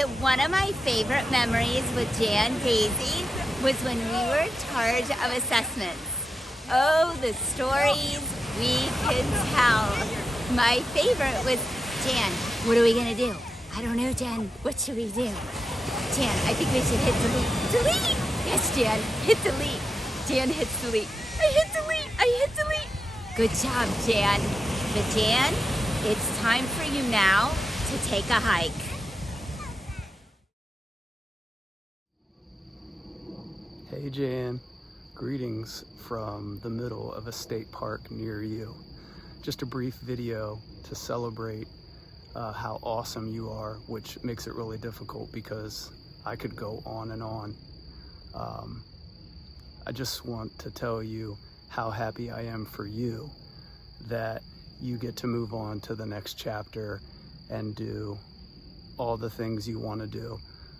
So one of my favorite memories with Jan Daisy was when we were in charge of assessments. Oh, the stories we could tell. My favorite was, Jan, what are we gonna do? I don't know, Jan. What should we do? Jan, I think we should hit delete. Delete! Yes, Jan, hit delete. Jan hits delete. I hit delete. I hit delete. Good job, Jan. But Jan, it's time for you now to take a hike. Hey Jan, greetings from the middle of a state park near you. Just a brief video to celebrate how awesome you are, which makes it really difficult because I could go on and on. I just want to tell you how happy I am for you that you get to move on to the next chapter and do all the things you want to do.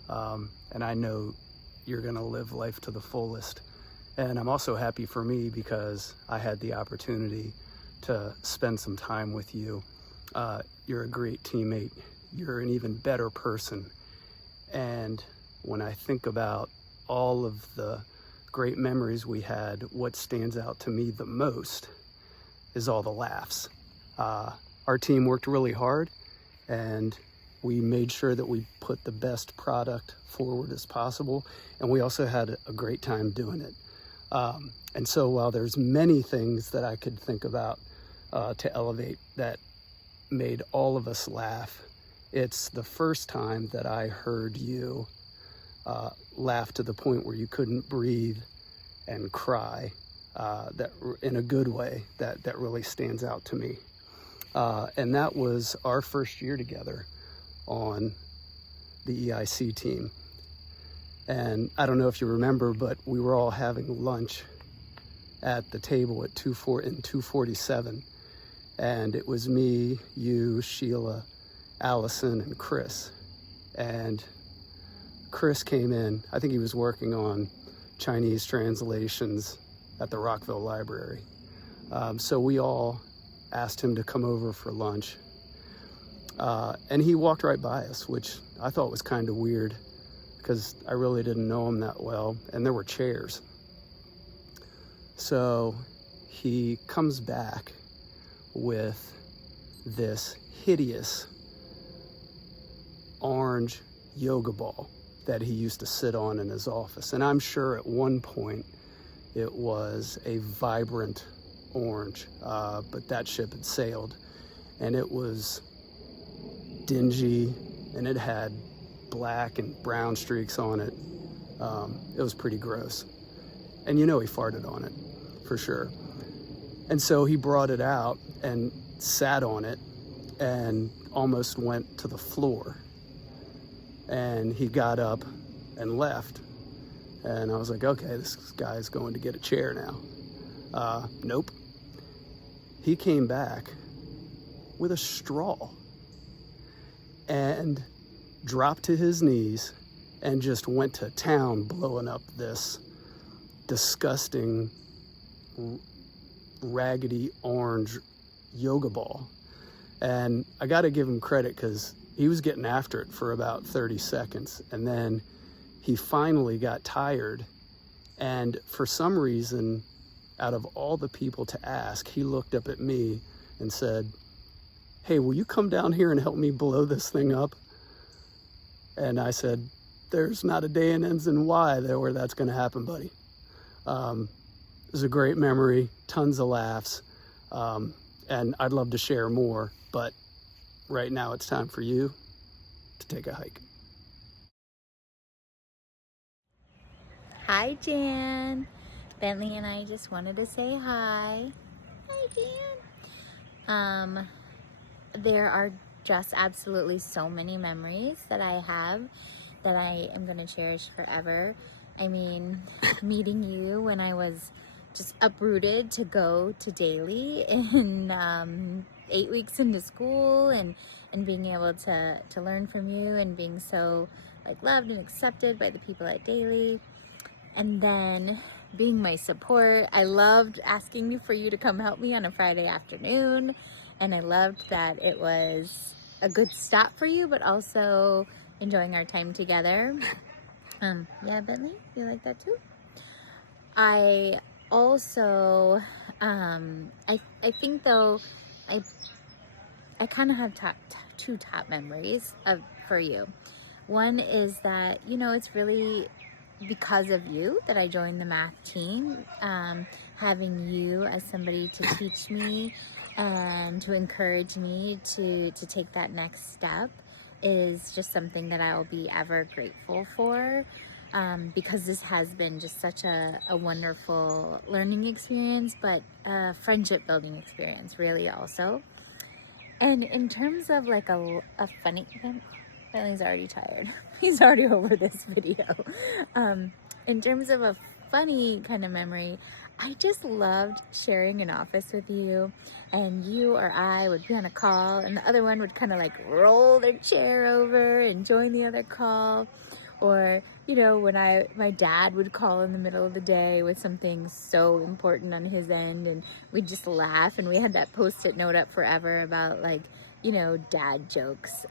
And I know you're gonna live life to the fullest. And I'm also happy for me because I had the opportunity to spend some time with you. You're a great teammate. You're an even better person. And when I think about all of the great memories we had, what stands out to me the most is all the laughs. Our team worked really hard, and we made sure that we put the best product forward as possible, and we also had a great time doing it. And so while there's many things that I could think about to elevate that made all of us laugh, it's the first time that I heard you laugh to the point where you couldn't breathe and cry, that in a good way, that really stands out to me. And that was our first year together on the EIC team. And I don't know if you remember, but we were all having lunch at the table at 247. And it was me, you, Sheila, Allison, and Chris. And Chris came in, I think he was working on Chinese translations at the Rockville Library. So we all asked him to come over for lunch. And he walked right by us, which I thought was kind of weird because I really didn't know him that well, and there were chairs. So he comes back with this hideous orange yoga ball that he used to sit on in his office. And I'm sure at one point it was a vibrant orange, but that ship had sailed, and it was dingy, and it had black and brown streaks on it. It was pretty gross. And you know he farted on it, for sure. And so he brought it out and sat on it and almost went to the floor. And he got up and left. And I was like, okay, this guy's going to get a chair now. Nope. He came back with a straw and dropped to his knees and just went to town blowing up this disgusting raggedy orange yoga ball. And I got to give him credit because he was getting after it for about 30 seconds, and then he finally got tired, and for some reason, out of all the people to ask, he looked up at me and said, hey, will you come down here and help me blow this thing up? And I said, there's not a day in ends in Y there where that's going to happen, buddy. It was a great memory, tons of laughs, and I'd love to share more, but right now it's time for you to take a hike. Hi, Jan. Bentley and I just wanted to say hi. Hi, Jan. There are just absolutely so many memories that I have that I am going to cherish forever. I mean, meeting you when I was just uprooted to go to Daly in 8 weeks into school, and being able to learn from you and being so like loved and accepted by the people at Daly, and then being my support. I loved asking for you to come help me on a Friday afternoon, and I loved that it was a good stop for you, but also enjoying our time together. Yeah, Bentley, you like that too? I also, I think though, I kind of have two top memories for you. One is that, you know, it's really because of you that I joined the math team. Having you as somebody to teach me and to encourage me to take that next step is just something that I will be ever grateful for. Because this has been just such a wonderful learning experience, but a friendship building experience really also. And in terms of like a funny, Bentley's already tired. He's already over this video. In terms of a funny kind of memory, I just loved sharing an office with you, and you or I would be on a call and the other one would kind of like roll their chair over and join the other call. Or, you know, when my dad would call in the middle of the day with something so important on his end, and we'd just laugh, and we had that Post-it note up forever about, like, you know, dad jokes.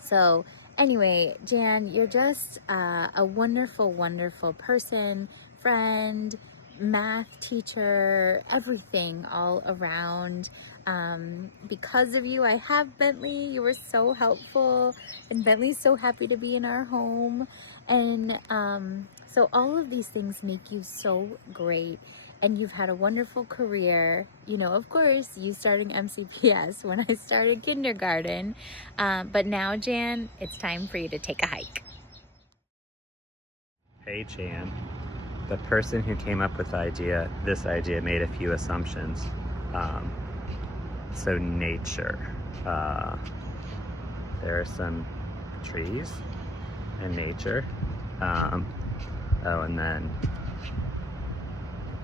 So anyway, Jan, you're just a wonderful, wonderful person, friend, math teacher, everything all around. Because of you, I have Bentley. You were so helpful, and Bentley's so happy to be in our home. And so all of these things make you so great. And you've had a wonderful career. You know, of course, you starting MCPS when I started kindergarten. But now, Jan, it's time for you to take a hike. Hey, Jan. The person who came up with this idea made a few assumptions. So nature. There are some trees and nature. Oh, and then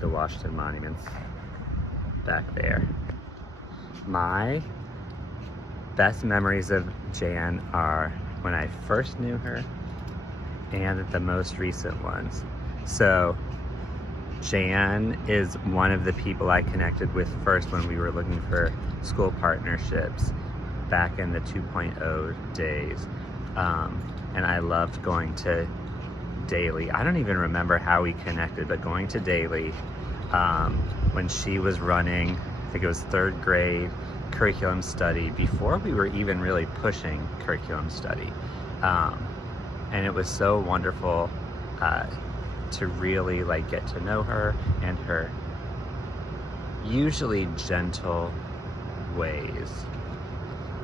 the Washington Monuments back there. My best memories of Jan are when I first knew her and the most recent ones. So Jan is one of the people I connected with first when we were looking for school partnerships back in the 2.0 days. And I loved going to Daily. I don't even remember how we connected, but going to Daily when she was running, I think it was 3rd grade curriculum study, before we were even really pushing curriculum study. And it was so wonderful to really like get to know her and her usually gentle ways.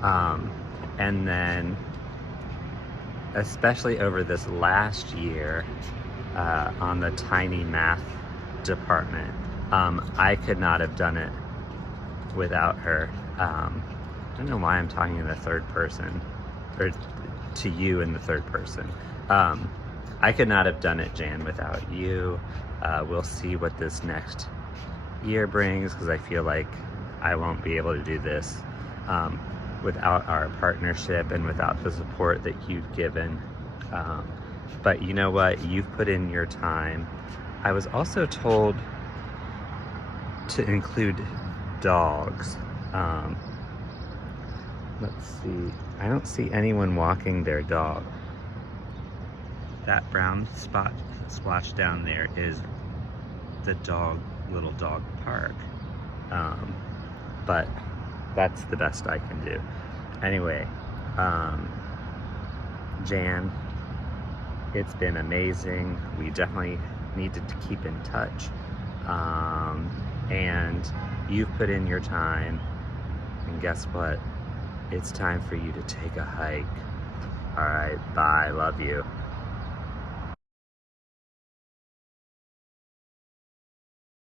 And then especially over this last year on the tiny math department, I could not have done it without her. I don't know why I'm talking in the third person, or to you in the third person. I could not have done it, Jan, without you. We'll see what this next year brings, because I feel like I won't be able to do this without our partnership and without the support that you've given. But you know what? You've put in your time. I was also told to include dogs. Let's see. I don't see anyone walking their dog. That brown spot splotched down there is the little dog park. But that's the best I can do. Anyway, Jan, it's been amazing. We definitely needed to keep in touch. And you've put in your time, and guess what? It's time for you to take a hike. All right, bye, love you.